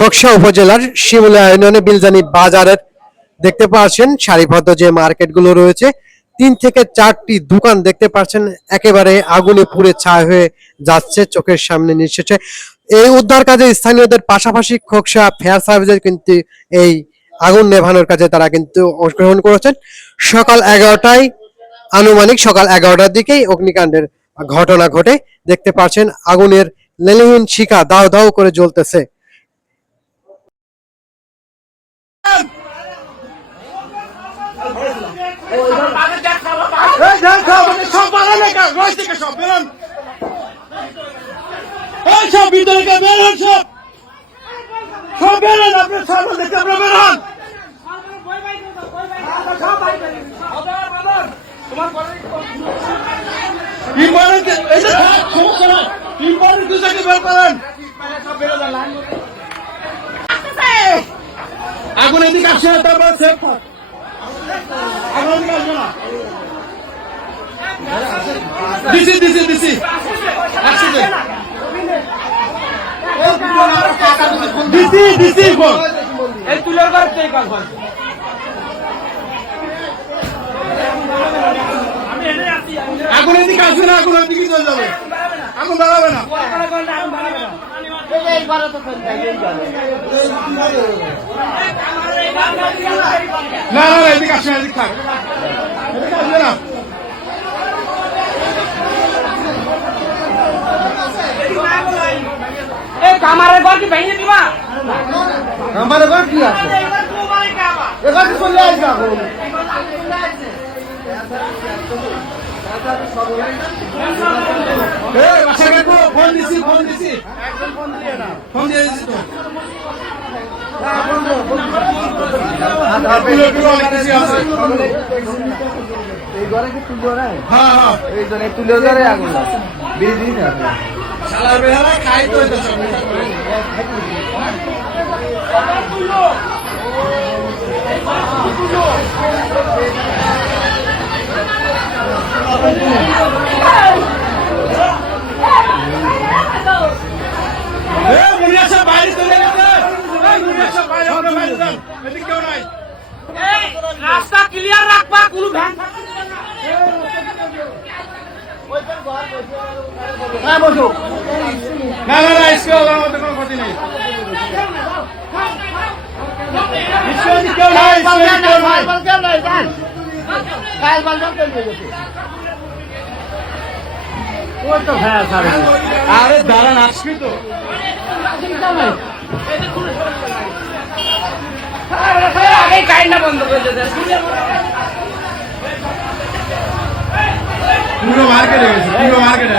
খোকসা উপজেলার শিমুলিয়া ইউনিয়নে বিলজানি বাজারের দেখতে পাচ্ছেন সারিবদ্ধ যে মার্কেটগুলো রয়েছে, 3 থেকে 4টি দোকান দেখতে পাচ্ছেন একেবারে আগুনে পুড়ে ছাই হয়ে যাচ্ছে চোখের সামনে নিঃশেষে। এই উদ্ধার কাজে স্থানীয়দের পাশাপাশি খোকসা ফায়ার সার্ভিসের কিন্তু এই আগুন নেভানোর কাজে তারা কিন্তু অংশগ্রহণ করেছেন। আনুমানিক সকাল 11টার দিকেই অগ্নিকাণ্ডের ঘটনা ঘটে। দেখতে পাচ্ছেন আগুনের লেলিহান শিখা দাও দাও করে জ্বলতেছে। আগুন এদিকে আসছে তারপর দিছি দিছি দিছি দিছি দিছি এই তুলার ঘর থেকে কাজ হয়। আগুন এদিকে আসবে না, আগুন এদিকে চলে যাবে, আগুন দাঁড়াবে না। না না এদিকে আসবে না, এদিকে থাক, এদিকে আসবে না। কামারের ঘর কি ভেঙে দিবা? আমার ঘর কি আছে? এবার চলে আসবে আগুন। ফোন দিছি ফোন দিছি ফোন দিয়ে দিছি তো। এই ঘরে কি তুলো নাই? হ্যাঁ হ্যাঁ এই জন্য তুলে ধরে আগুন বিড়ি দিই না। শালা বেহারা খাই তো এটা সব। বাইরে চলে গেছে, বাইরে যান, এদিকে কেউ নাই। রাস্তা ক্লিয়ার রাখবা, কোনো ভ্যান না না না ইসকে ওর মধ্যে কোনো ক্ষতি নেই। আরে দাঁড়ান আসবি তো। আগে কাইন্ডা বন্ধ করে দিতে পুরো মার্কেটে গেছে, পুরো মার্কেটে